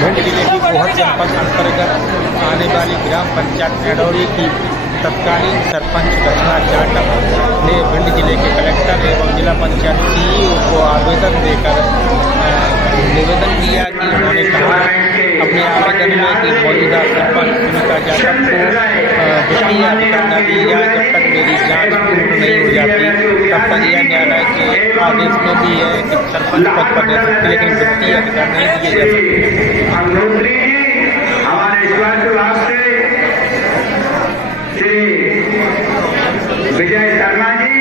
भिंड जिले की गोहद जनपद अंतर्गत आने वाली ग्राम पंचायत एडौरी की तत्कालीन सरपंच रचना जाटव ने भिंड जिले के कलेक्टर एवं जिला पंचायत सीईओ को आवेदन देकर निवेदन किया कि उन्होंने कहा अपने आवेदन में कि मौजूदा सरपंच सुनीता जाटव को वित्तीय अधिकार न दी जाए जब तक मेरी जांच पूर्ण नहीं हो जाती तब तक यह न्यायालय के आदेश में भी है कि सरपंच पद पर रह सकते लेकिन वित्तीय अधिकार नहीं दिए जा सकते। हमारे स्वास्थ्य विभाग से श्री विजय शर्मा जी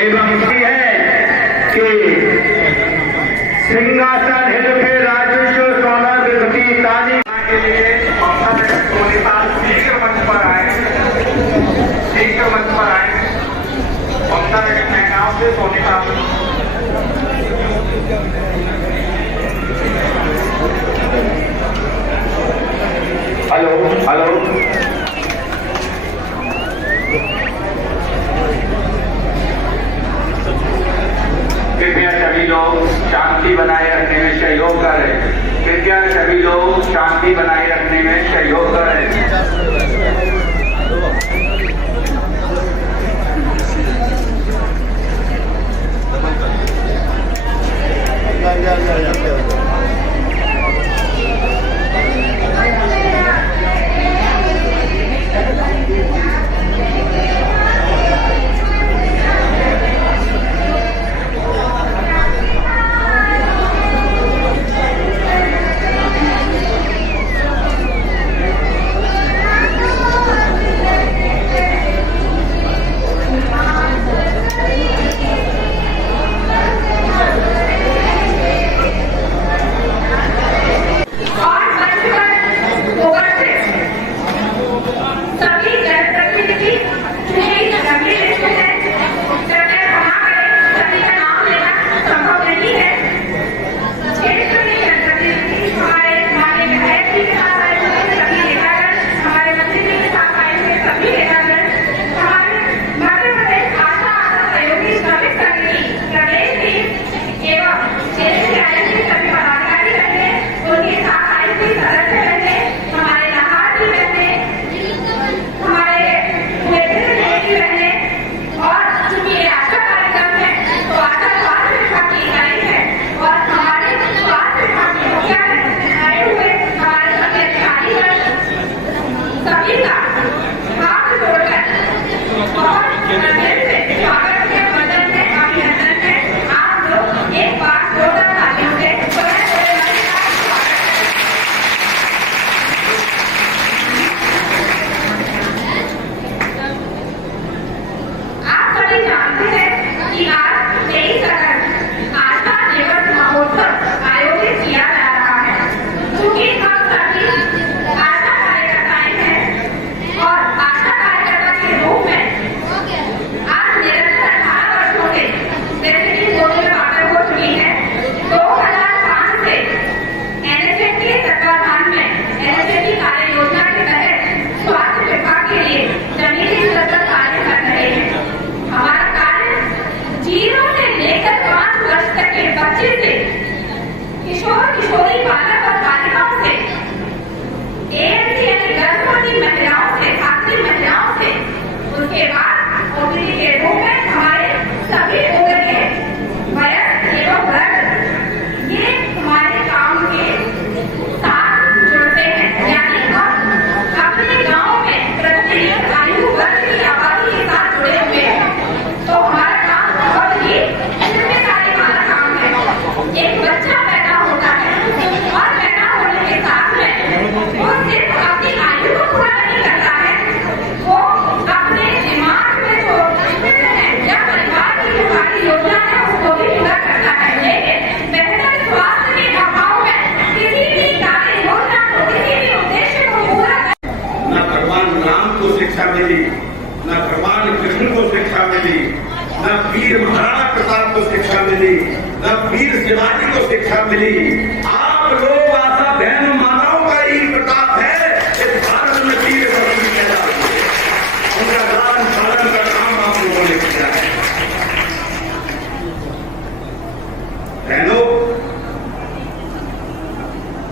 एवं है कि सिंहासन हिल के राजस्व सोना विभूति ताली के लिए सोनीपाल शीघ्र मंच पर आए, शीघ्र मंच पर आए। ममता के गांव से सोनीपाल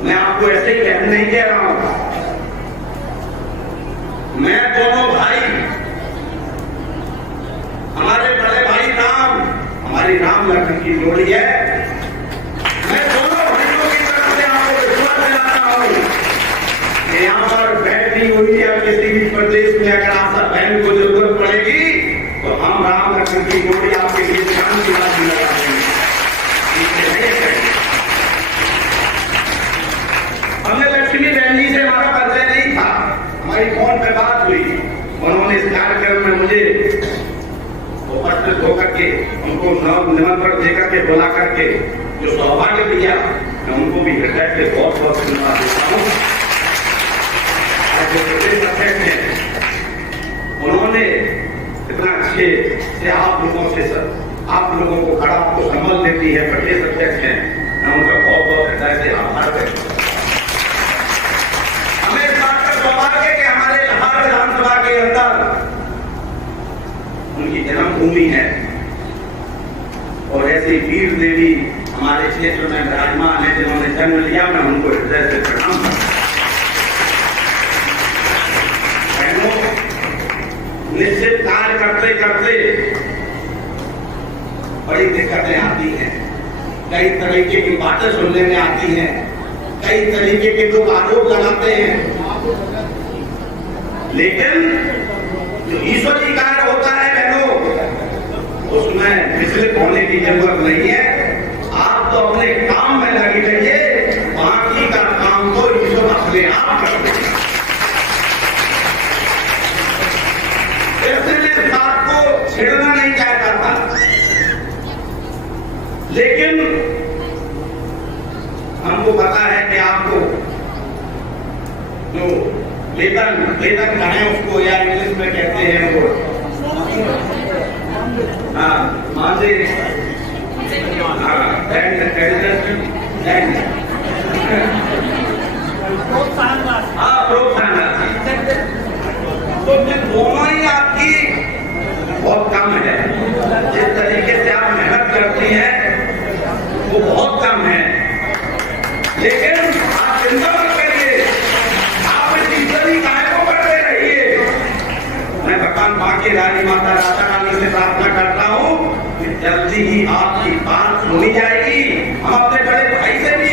मैं आपको ऐसे ही नहीं कह रहा हूं। मैं दोनों भाई, हमारे बड़े भाई राम, हमारी राम लखन की जोड़ी है। मैं दोनों भाइयों की तरफ से आपको विश्वास दिलाता हूं कि यहाँ पर बैठनी हुई है किसी भी प्रदेश में अगर आपका बहन को जरूरत पड़ेगी तो हम राम लखन की जोड़ी आपके लिए जान की बात लगा देंगे। हमने लक्ष्मी बहन जी से हमारा परिचय नहीं था, हमारी फोन पे बात हुई, उन्होंने इस कार्यक्रम में मुझे उपस्थित होकर के उनको निमंत्रण देकर के बुला करके जो सौभाग्य दिया, मैं उनको भी हृदय से बहुत बहुत धन्यवाद देता हूँ। जो प्रदेश अध्यक्ष हैं उन्होंने इतना अच्छे से आप लोगों से आप लोगों को खड़ा आपको संबल देती है, प्रदेश अध्यक्ष हैं, मैं उनका बहुत बहुत हृदय से आभार व्यक्त करता हूं। हमें इस बात का सौभाग्य है कि हमारे लाहौर विधानसभा के अंदर उनकी जन्मभूमि है और ऐसी वीर देवी हमारे क्षेत्र में विराजमान है जिन्होंने जन्म लिया। मैं उनको हृदय से प्रणाम करता हूं। निश्चित कार्य करते करते बड़ी दिक्कतें आती हैं, कई तरीके की बातें सुनने में आती हैं, कई तरीके के लोग आरोप लगाते हैं, लेकिन जो ईश्वरीय कार्य होता है बहनों, उसमें विचलित होने की जरूरत नहीं है। आप तो अपने काम में लगी रहिए, बाकी का काम तो ईश्वर अपने आप कर देगा। इस बात को छेड़ना नहीं चाहता था, लेकिन हमको पता है कि आपको जो वेतन कहें उसको या इंग्लिश में कहते हैं वो प्रोत्साहन, तो दोनों ही आपकी बहुत कम है। जिस तरीके से आप मेहनत करती हैं वो बहुत कम है, लेकिन आप चिंता मत करिए, आप इस ईश्वरी कार्य को करते रहिए। मैं भगवान बाकी रानी माता राधा रानी से प्रार्थना करता हूँ कि जल्दी ही आपकी बात सुनी जाएगी। हम अपने बड़े भाई से भी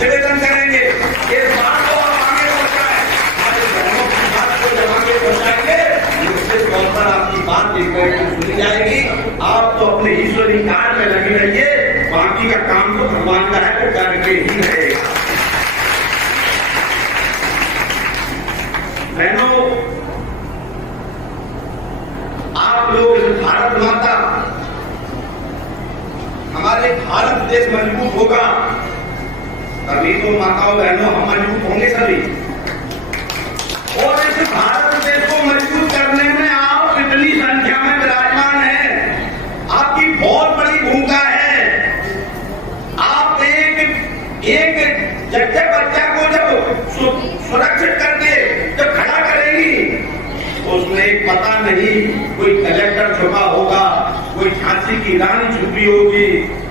निवेदन करेंगे इस बात को आप आगे पहुंचाएं, हमारे बहनों की बात को जब आगे पहुंचाएंगे निश्चित तौर पर आपकी बात सुनी जाएगी। आप तो अपने ईश्वरी कार्य में लगी रहिए, बाकी का काम तो भगवान का है, वो करके ही रहेगा। बहनों, आप लोग भारत माता, हमारे भारत देश मजबूत होगा तभी तो माताओं बहनों हम मजबूत होंगे सभी। और इस भारत देश को मजबूत करने में आप इतनी संख्या में विराजमान हैं, आपकी बहुत बड़ी भूमिका है। आप एक जच्चे बच्चा को जब सुरक्षित करके जब खड़ा करेंगी, उसमें एक पता नहीं कोई कलेक्टर छुपा होगा, कोई झांसी की रानी छुपी होगी,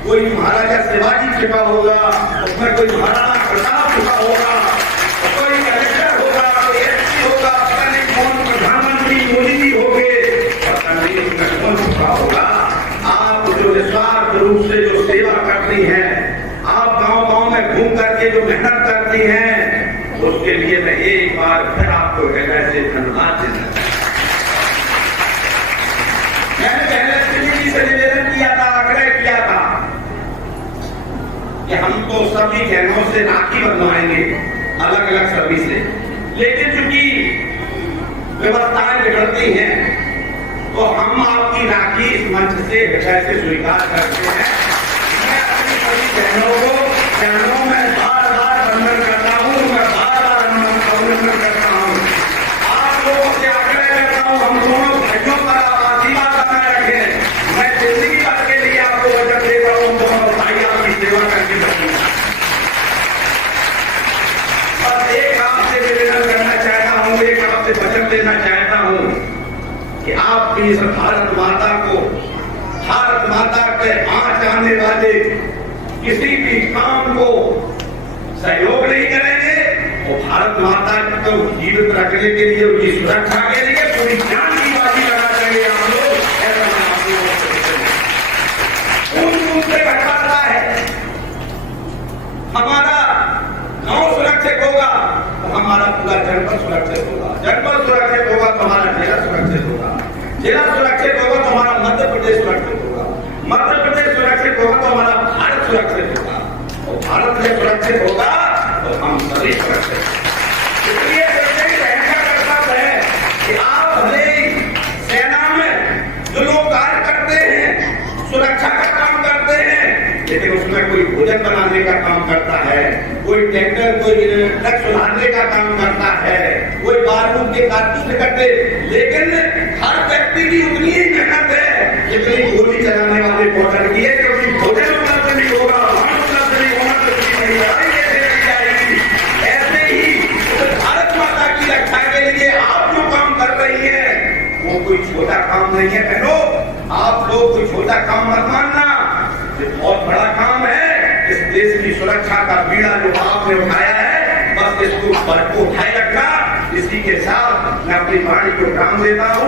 कोई महाराजा शिवाजी छुपा होगा, उसमें कोई महाराणा प्रताप छुपा होगा, कोई कलेक्टर होगा, कोई एसपी होगा, पता नहीं कौन प्रधानमंत्री मोदी जी होंगे, पता नहीं उसमें कौन छुपा होगा। आप जो निस्वार्थ रूप से जो सेवा करती हैं, आप गांव-गांव में घूम करके जो मेहनत करती हैं, उसके लिए मैं एक बार फिर आपको हृदय से धन्यवाद देना चाहता हूं। मैंने पहले श्री से निवेदन किया था, आग्रह किया था कि हम तो सभी बहनों से राखी बंधवाएंगे अलग अलग सभी से, लेकिन चूंकि व्यवस्थाएं बिगड़ती हैं तो हम आपकी राखी इस मंच से हृदय से स्वीकार करते हैं। मैं अपनी सभी बहनों को चरणों में बार बार वंदन करता हूँ, मैं बार बार अभिनंदन करता हूँ। आप लोगों से आग्रह करता हूँ, हम दोनों भाइयों पर आशीर्वाद बनाए रखें। मैं जिंदगी भर के लिए आपको वचन देता हूँ, दोनों भाई आपकी सेवा करके रखूंगा। बस एक आपसे निवेदन करना चाहता हूँ, एक आपसे वचन देना चाहता हूँ कि आप भी इस भारत माता को, भारत माता के आंच आने वाले किसी भी काम को सहयोग नहीं करें। भारत माता को जीवित रखने के लिए, उनकी सुरक्षा के लिए पूरी जान की बाजी लगा देंगे हम लोग, ऐसा मैं आपको खून से भटकाता है। हमारा गांव सुरक्षित होगा तो हमारा पूरा जनपद सुरक्षित होगा, जनपद सुरक्षित होगा तो हमारा जिला सुरक्षित होगा, जिला सुरक्षित होगा तो हमारा मध्य प्रदेश सुरक्षित होगा, मध्य प्रदेश सुरक्षित होगा तो हमारा भारत सुरक्षित होगा, और भारत में सुरक्षित होगा तो हम सभी सुरक्षित। इसलिए का कर्तव्य है कि आप भले सेना में जो लोग कार्य करते हैं, सुरक्षा का काम करते हैं, लेकिन उसमें कोई भोजन बनाने का काम करता है, कोई ट्रैक्टर, कोई ट्रक सुधारने का काम करता है, कोई बारूद के कारतूस इकट्ठे, लेकिन हर व्यक्ति की उतनी ही मेहनत है जितनी गोली चलाने वाले बॉर्डर की है, क्योंकि भोजन उपलब्ध नहीं होगा, वाहन उपलब्ध नहीं होगा तो उसकी महिलाएं कैसे रह जाएगी। ऐसे ही भारत माता की रक्षा के लिए आप जो काम कर रही है वो कोई छोटा काम नहीं है बहनों, आप लोग कोई छोटा काम मत मानना, ये बहुत बड़ा काम है। इस देश की सुरक्षा का बीड़ा जो आपने उठाया है, बस इसको पर को उठाए रखना। इसी के साथ मैं अपनी वाणी को काम देता हूँ।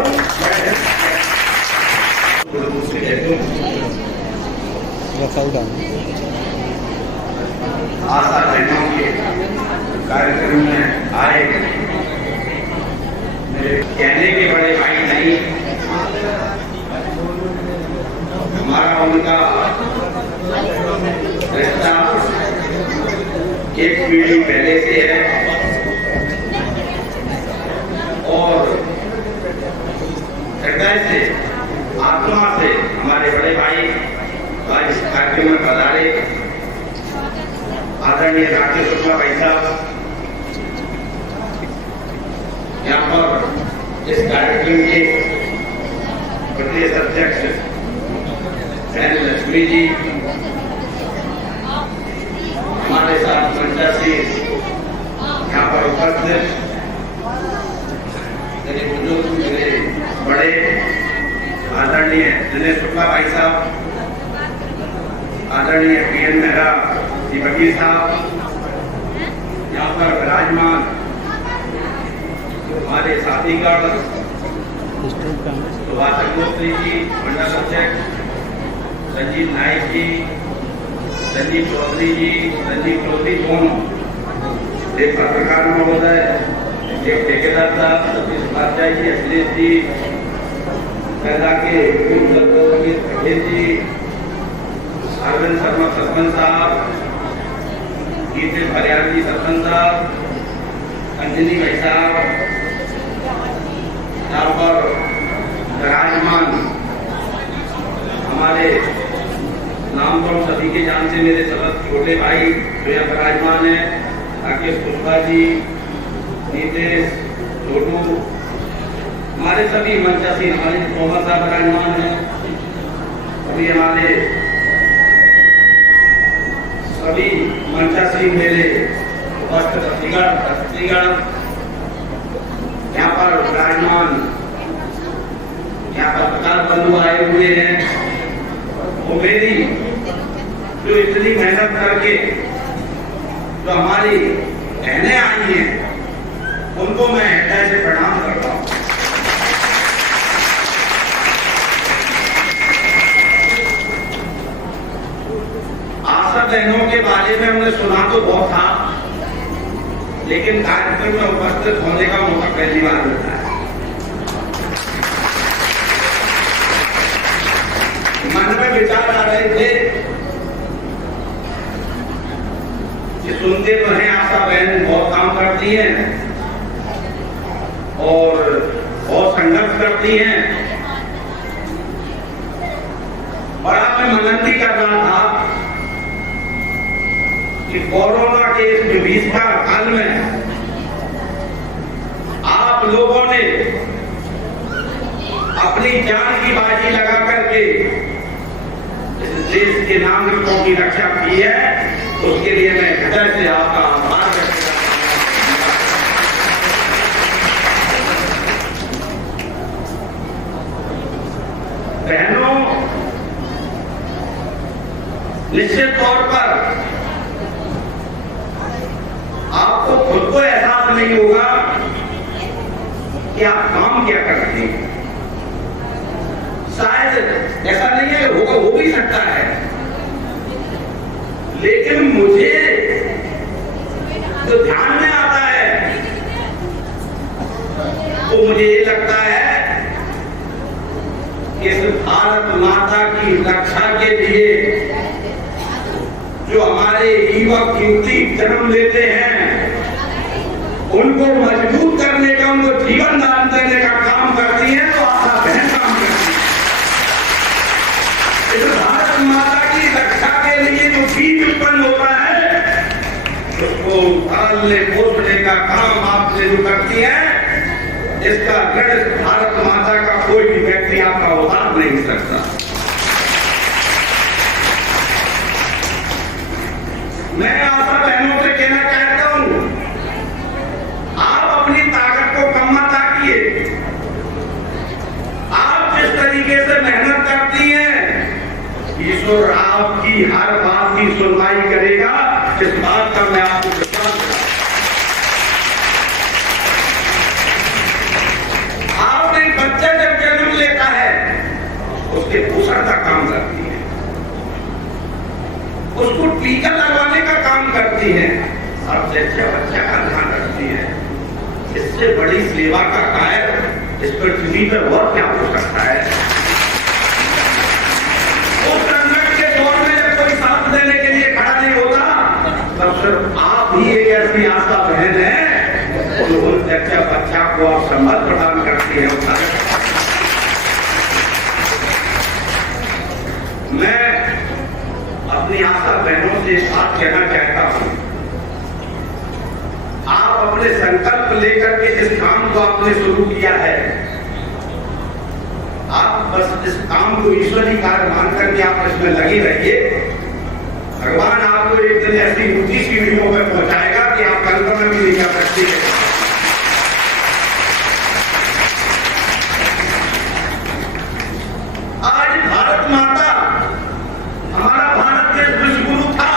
आशा बहनों के कार्यक्रम में आए मेरे कहने के बड़े भाई नहीं, हमारा उनका रिश्ता एक पीढ़ी पहले से है और हृदय से, आत्मा से हमारे बड़े भाई आज इस कार्यक्रम में पधारे। आदरणीय राकेश शुक्ला भाई साहब यहाँ पर इस कार्यक्रम के प्रदेश अध्यक्ष बहन लक्ष्मी जी, हमारे साथ मंचा से यहाँ पर उपस्थित मेरे बुजुर्ग, मेरे बड़े आदरणीय दिनेश शुक्ला भाई साहब, आदरणीय पीएन मेहरा जी वकील साहब, यहाँ पर विराजमान हमारे साथीगण सुभाष अग्निहोत्री जी, मंडल अध्यक्ष संजीव नायक जी, संजीव चौधरी जी, संजीव चौधरी दोनों, एक पत्रकार महोदय, एक ठेकेदार साहब, सतीश उपाध्याय जी, अखिलेश जी, पैदा के पटेल जी, अरविंद शर्मा सरपंच साहब, गीते हरियाणा जी सरपंच साहब, अंजनी भाई साहब, यहाँ पर विराजमान हमारे नाम तो सभी के जानते, मेरे सबसे छोटे भाई जो यहाँ विराजमान है, राकेश पुष्पा जी, नीतेश, छोटू, हमारे सभी मंचासी, हमारे तोमर साहब विराजमान है, अभी हमारे सभी मंचासी मेरे उपस्थितगण यहाँ पर विराजमान, यहाँ पर पत्रकार बंधु आए हुए हैं, वो मेरी जो इतनी मेहनत करके जो हमारी बहनें आई हैं उनको मैं हृदय से प्रणाम करता हूँ। आशा बहनों के बारे में हमने सुना तो बहुत था, लेकिन कार्यक्रम में उपस्थित होने का मौका पहली बार मिलता है। मन में विचार आ रहे थे कि सुनते तो हैं आशा बहन बहुत काम करती हैं और बहुत संघर्ष करती हैं, बड़ा मैं मनन भी कर रहा था कि कोरोना के इस भीषण काल में आप लोगों ने अपनी जान की बाजी लगा करके इस देश के नागरिकों की रक्षा की है, उसके लिए मैं हृदय से आपका आभार व्यक्त करता हूं। बहनों, निश्चित तौर पर आपको खुद को एहसास जवाब नहीं होगा कि आप काम क्या करते हैं। शायद ऐसा नहीं है, होगा, हो भी सकता है, लेकिन मुझे तो ध्यान में आता है तो मुझे ये लगता है कि इस भारत माता की रक्षा के लिए जो हमारे युवक युवती जन्म लेते हैं, उनको मजबूत करने का, उनको जीवन दान देने का काम करती है, तो आशा बहन काम करती है। इस भारत माता की रक्षा के लिए जो बीज उत्पन्न होता है, उसको पालने पोषने का काम आपसे जो करती है, इसका ऋण भारत माता का कोई भी व्यक्ति आपका उतार नहीं सकता। मैं आशा बहनों से कहना चाहता हूं, आप अपनी ताकत को कम मत आकिए। आप जिस तरीके से मेहनत करती हैं, ईश्वर आपकी हर बात की सुनवाई करेगा, इस बात का मैं आपको विश्वास दिलाता हूं। आप एक बच्चा जब जन्म लेता है, उसके पोषण का काम करती है, उसको टीका लगवाने का काम करती है, सबसे अच्छा बच्चा का ध्यान रखती है। इससे बड़ी सेवा का कार्य इस पृथ्वी पर और क्या हो सकता है। उस संकट के दौर में जब कोई साथ देने के लिए खड़ा नहीं होता, तब सिर्फ आप ही एक ऐसी आशा बहन है जो उस बच्चा को आप संबल प्रदान करती है। मैं अपनी आशा बहनों से एक बात कहना चाहता हूं, आप अपने संकल्प लेकर के इस काम को आपने शुरू किया है, आप बस इस काम को ईश्वरी कार्य मान करके आप इसमें लगे रहिए। भगवान आपको एक दिन ऐसी ऊंची सीढ़ियों पर पहुंचाएगा कि आप कल्पना भी नहीं कर सकते हैं। आज भारत माता, हमारा भारत देश विश्वगुरु था,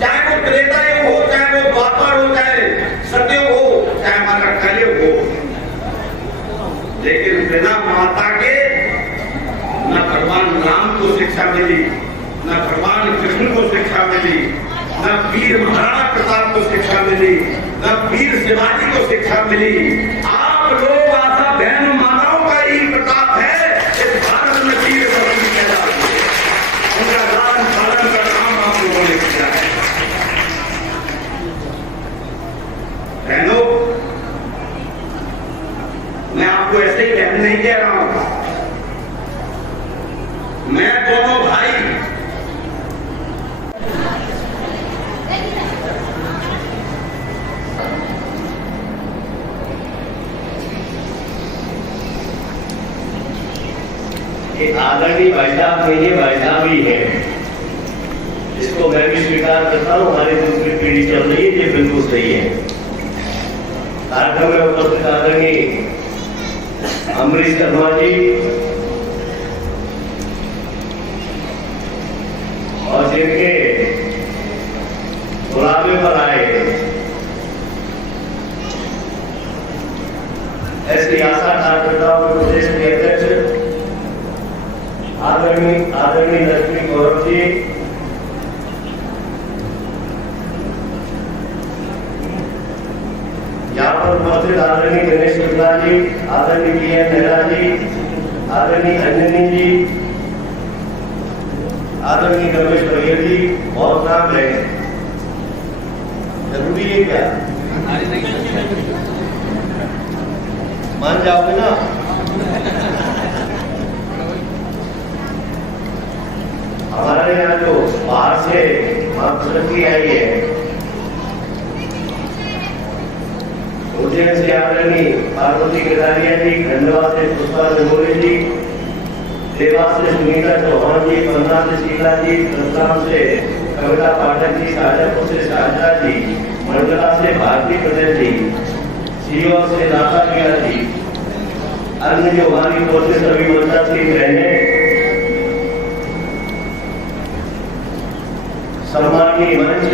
चाहे वो त्रेता युग हो, चाहे वो द्वापर हो, चाहे सतयुग हो, चाहे हमारा कलयुग हो, लेकिन बिना माता के न भगवान राम को शिक्षा मिली, न भगवान कृष्ण को शिक्षा मिली, न वीर महाराणा प्रताप को शिक्षा मिली, न वीर शिवाजी को शिक्षा मिली। आप लोग आशा बहन माताओं का ही प्रताप है इस भारत में वीर शक्ति पैदा हुई है। उनका लालन पालन का काम आप लोगों ने किया है। बहनों, मैं आपको ऐसे ही बहन नहीं कह रहा हूं, मैं दोनों भाई आदरणीय भाई साहब मेरे भाई साहब ही है, इसको मैं भी स्वीकार करता हूँ। हमारी दूसरी पीढ़ी चल रही है, ये बिल्कुल सही है। कार्यक्रम में उपस्थित आदरणीय अमरीश शर्मा जी और जिनके बुलावे पर आए ऐसी आशा कार्यकर्ताओं के प्रदेश के अध्यक्ष आदरणीय लक्ष्मी गौरव जी, यहाँ पर उपस्थित आदरणीय गणेश शुक्ला जी, आदरणीय पीएन नेहरा जी, आदरणीय अंजनी जी, आदरणीय रमेश बघेल जी, बहुत नाम है, जरूरी है क्या? मान जाओगे ना? हमारे यहाँ जो बाहर से मातृशक्ति आई है, उज्जैन से आदरणीय पार्वती केदारिया जी, खंडवा से पुष्पा जमोरी जी, देवास से सुनीता चौहान जी, पन्ना से शीला जी, रतलाम से कविता पाठक जी, शाजापुर से शारदा जी, मंडला से भारती पटेल जी, सीहोर से नाथा मिया जी, अन्य जो वानीपुर से सभी मंत्रालय बहने, सम्मानीय मंच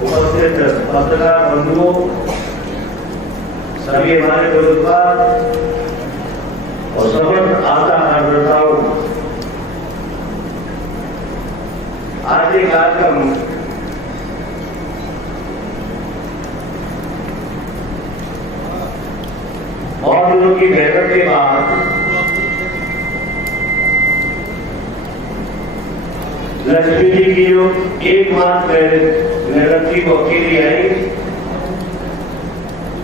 उपस्थित पत्रकार बंधुओं, सभी हमारे बुजुर्ग और समस्त आशा कार्यकर्ताओं, आज ये कार्यक्रम बहुत दिनों की मेहनत के बाद लक्ष्मी जी की जो एकमात्र मेहनत थी वो अकेली आई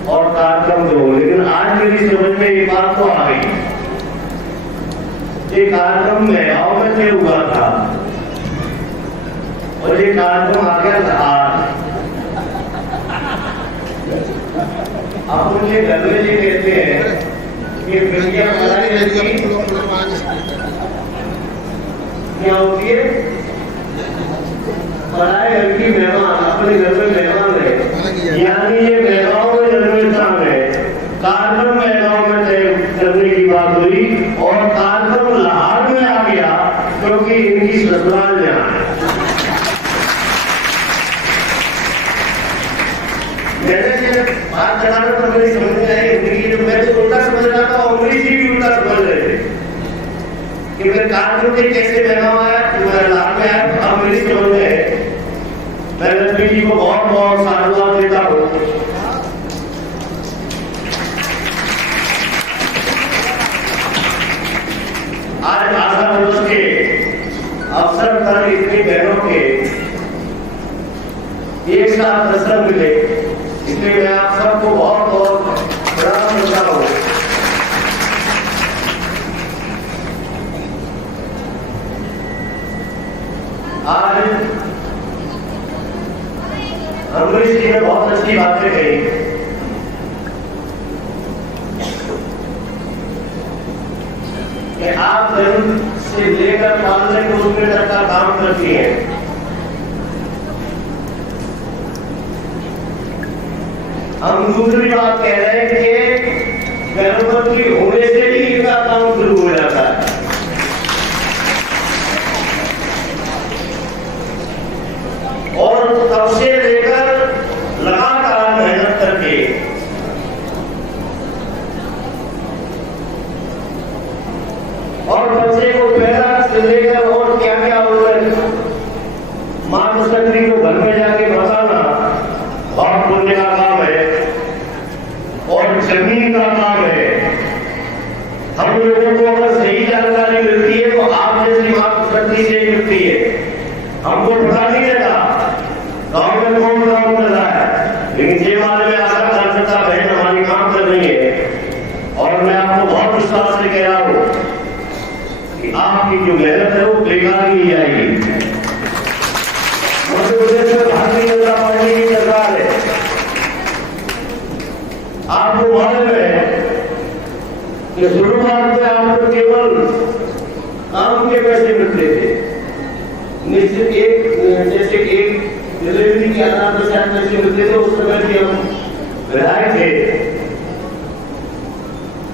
और कार्यक्रम जो, लेकिन आज मेरी समझ में ये बात तो आ गई, ये कार्यक्रम महिलाओं में से हुआ था और ये कार्यक्रम आ गया था आज। आप मुझे घर में ये कहते हैं कि बिल्लियां पढ़ाई लड़की क्या होती है, पढ़ाई लड़की मेहमान, अपने घर में मेहमान है, यानी ये महिलाओं में जन्मस्थान है। कार्यक्रम महिलाओं में तय करने की बात हुई और कार्यक्रम लाहौर में आ गया क्योंकि इनकी ससुराल यहाँ है। मैंने बात चलाना तो मेरी समझ में आई, हिंदी मैं तो उल्टा समझ रहा था, अंग्रेजी जी भी उल्टा समझ रहे थे कि मेरे कार्यक्रम के कैसे मेहमान आया, मैं लाभ में आया, अब मेरी समझ में है। मैं लक्ष्मी जी को बहुत बहुत साधुवाद देता हूँ। आज आशा दिवस के अवसर पर इतनी बहनों के एक साथ दर्शन मिले, इसलिए मैं आप सबको बहुत बहुत प्रणाम करता हूँ। आज अमरीश जी ने बहुत अच्छी बातें कही कि आप जन्म से लेकर पालने पोषने तक का काम करती हैं। हम दूसरी बात कह रहे हैं कि गर्भवती होने से ही इनका काम शुरू हो जाता है। और तब से लेकर लगातार मेहनत करके और बच्चे को पैदा से लेकर और क्या क्या हुआ, मां शक्ति को घर में जाके बसाना बहुत पुण्य का काम है और जमीन का काम है। हम लोगों को अगर सही जानकारी मिलती है तो आप जैसी मां शक्ति से मिलती है। हमको पता नहीं रहता गाँव में कौन काम कर रहा है, लेकिन ये बारे में आशा कार्यकर्ता बहन हमारी काम कर रही है और मैं आपको बहुत विश्वास से कह रहा हूँ कि आपकी जो मेहनत है वो बेकार नहीं जाएगी। मध्य प्रदेश में भारतीय जनता पार्टी की सरकार है। आपको मालूम है कि शुरुआत में आपको केवल काम के पैसे मिलते थे, निश्चित एक जैसे एक डिलीवरी के आधार पर शायद पैसे मिलते थे, उस समय भी हम विधायक थे।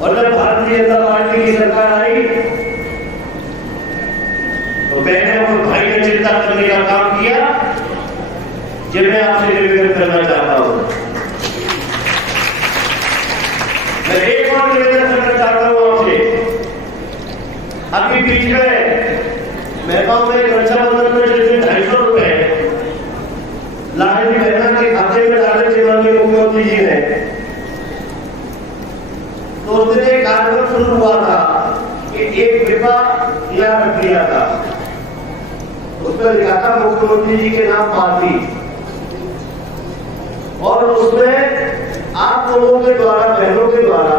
और जब भारतीय जनता पार्टी की सरकार आई तो मैंने और भाई ने चिंता करने का काम किया, जिन्हें आपसे निवेदन करना चाहता हूं। मैं एक और निवेदन करना चाहता हूं आपसे। अभी बीच में महकाम में रक्षाबंधन में जैसे 250 रुपए लाडली बहना के खाते में डाले थे माननीय मुख्यमंत्री जी ने, तो उस दिन एक कार्यक्रम शुरू हुआ था कि एक डिब्बा तैयार रख दिया था, उस पर लिखा था मुख्यमंत्री जी के नाम पार्टी, और उसमें आप लोगों के द्वारा, बहनों के द्वारा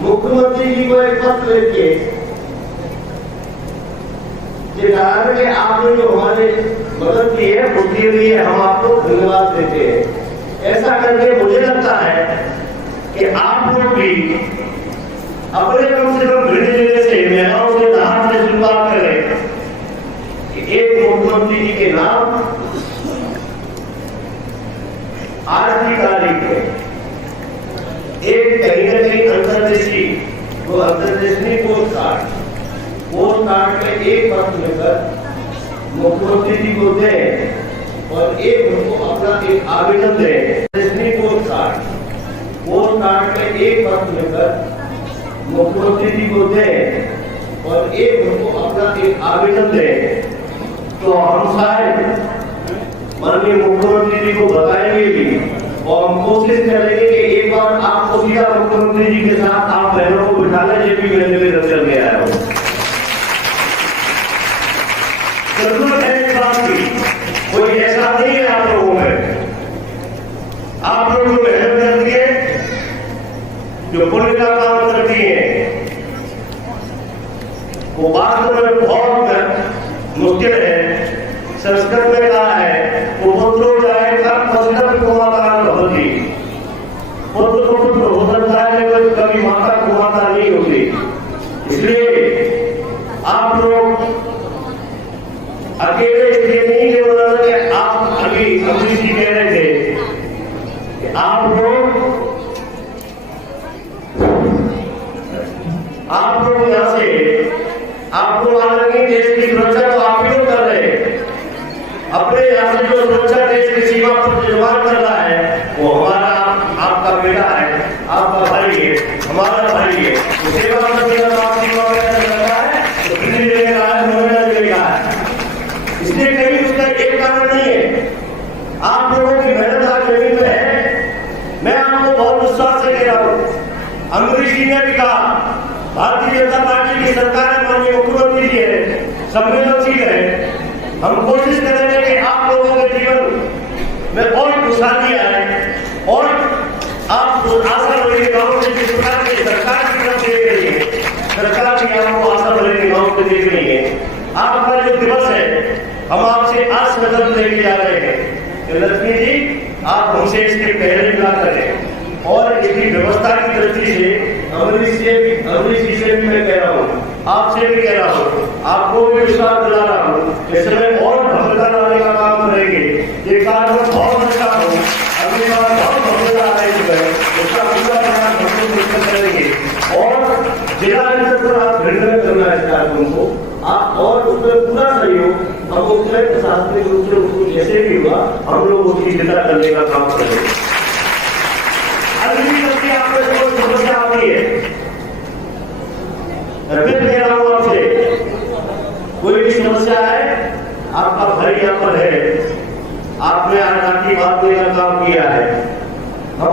मुख्यमंत्री जी को एक पत्र लिखिए कि आपने जो हमारे मदद की है, बुद्धि दी है, हम आपको धन्यवाद देते हैं। ऐसा करके मुझे लगता है कि आप लोग भी अपने कम से कम धीरे धीरे से महिलाओं के नाम से शुरुआत करें कि एक मुख्यमंत्री जी के नाम आज की तारीख में एक कहीं न कहीं अंतर्देशीय, वो अंतर्देशीय पोस्ट कार्ड में एक पत्र लेकर मुख्यमंत्री जी को दे और एक उनको अपना एक आवेदन दें। पोस्ट कार्ड में एक पत्र लिखकर मुख्यमंत्री जी को दें और एक उनको अपना एक आवेदन दें, तो हम शायद माननीय मुख्यमंत्री जी को बताएंगे भी और हम कोशिश करेंगे कि एक बार आपको सीधा मुख्यमंत्री जी के साथ आप बहनों को बिठा लें, ये भी मेरे लिए नजर में आया हो। जरूरत है इस बात की, कोई ऐसा नहीं है आप लोगों में, आप लोग जो मेहनत करती है, जो पुण्य का काम करती है, वो वास्तव में बहुत मुश्किल है। संस्कृत में कहा है पुत्रो जाएगा पुत्र भवति, पुत्र को पुत्र हो सकता है लेकिन कभी माता को माता नहीं होती। इसलिए आप लोग अकेले इसलिए नहीं के उन्होंने कि आप अभी अमरीश जी कह रहे थे कि आप लोग यहाँ से आपको हालांकि देश की सुरक्षा तो आप ही लोग कर रहे हैं, अपने यहाँ से जो सुरक्षा देश की सीमा पर निर्माण कर रहा है वो हमारा आपका बेटा है, आपका भाई है, हमारा भाई है। उसके बाद इसलिए कहीं उसका एक कारण नहीं है, आप लोगों की मेहनत आज जमीन में है। मैं आपको बहुत विश्वास से कह रहा हूँ, अमरीश जी ने भी कहा भारतीय जनता पार्टी की सरकार है, माननीय मुख्यमंत्री जी है, संवेदनशील है। हम कोशिश करेंगे कि आप लोगों के जीवन में और खुशहाली आए और आप आशा भरे गाँव से जिस प्रकार की सरकार की तरफ देख रही है, सरकार भी आपको आशा भरे गाँव से देख रही है। आपका जो दिवस है हम आपसे आज कदम लेके जा रहे हैं कि लक्ष्मी जी आप हमसे इसके पहले ना करें, और इसकी व्यवस्था की दृष्टि से अमरीश जी से भी मैं कह रहा हूँ, आपसे भी कह रहा हूँ, आपको भी विश्वास दिला रहा हूँ, इस समय और भव्यता लाने का काम करेंगे। ये कार्यक्रम बहुत अच्छा हो, अगली बार बहुत भव्यता आएगी, उसका पूरा प्रयास हम लोग करेंगे और जिला स्तर पर आप निर्णय करना है इस कार्यक्रम को आप, और उसमें पूरा सहयोग हम उसमें प्रशासनिक रूप से उसको जैसे भी हुआ हम लोग उसकी चिंता करने का काम करेंगे। अगली करके आपको कोई समस्या आती है, फिर कह रहा हूं आपसे, कोई भी समस्या है, आपका भाई यहाँ पर है, आपने आजादी बात देने का काम किया है, हम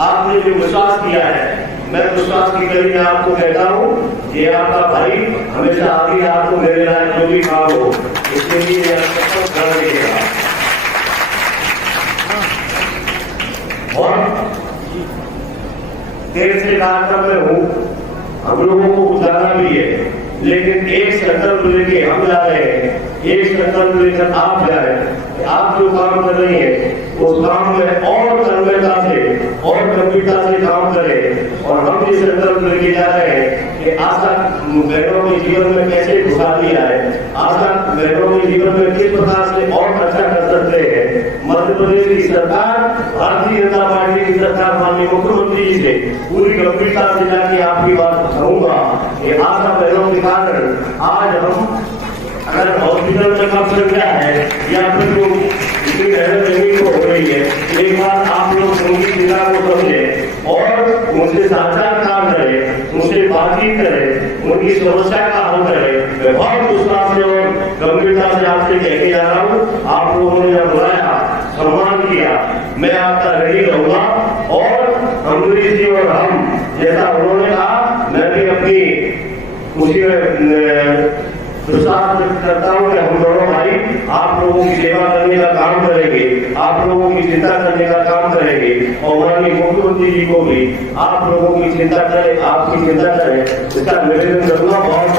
आपने जो विश्वास किया है, मैं विश्वास की कड़ी में आपको कहता हूँ ये आपका भाई हमेशा आगे आपको मेरे लायक जो भी काम हो इसके लिए कर देगा। और देर से कार्यक्रम में हूँ, हम लोगों को बुलाना भी है, लेकिन एक संकल्प लेके हम जा रहे हैं, एक संकल्प लेकर आप जा रहे हैं। आप जो काम कर रही है उस काम में और तन्मयता से और गंभीरता से काम करें, और हम ये संकल्प लेके जा रहे हैं कि आशा बहनों के जीवन में कैसे खुशहाली आए, आशा बहनों के जीवन में किस प्रकार से और अच्छा कर सकते हैं। मध्य प्रदेश की सरकार, भारतीय जनता पार्टी की सरकार माननीय मुख्यमंत्री जी से पूरी गंभीरता से जाके आपकी बात कहूंगा कि आशा बहनों के कारण आज हम अगर हॉस्पिटल में कम संख्या है या फिर जो इतनी जमीन को हो रही है, एक बार आप लोग उनकी चिंता को समझे और उनसे साझा काम करें, उनसे बातचीत करें, उनकी समस्या का हल करें। मैं बहुत विश्वास से और गंभीरता से आपसे कहते जा रहा हूँ, आप लोगों ने जब बुलाया सम्मान किया, मैं आपका रेडी रहूंगा और अमरीश जी और हम जैसा उन्होंने कहा मैं भी अपनी खुशी में विश्वास करता हूँ कि हम दोनों भाई आप लोगों की सेवा करने का काम करेंगे, आप लोगों की चिंता करने का काम करेंगे, और माननीय मुख्यमंत्री जी को भी आप लोगों की चिंता करें, आपकी चिंता करें, इसका निवेदन करूंगा। बहुत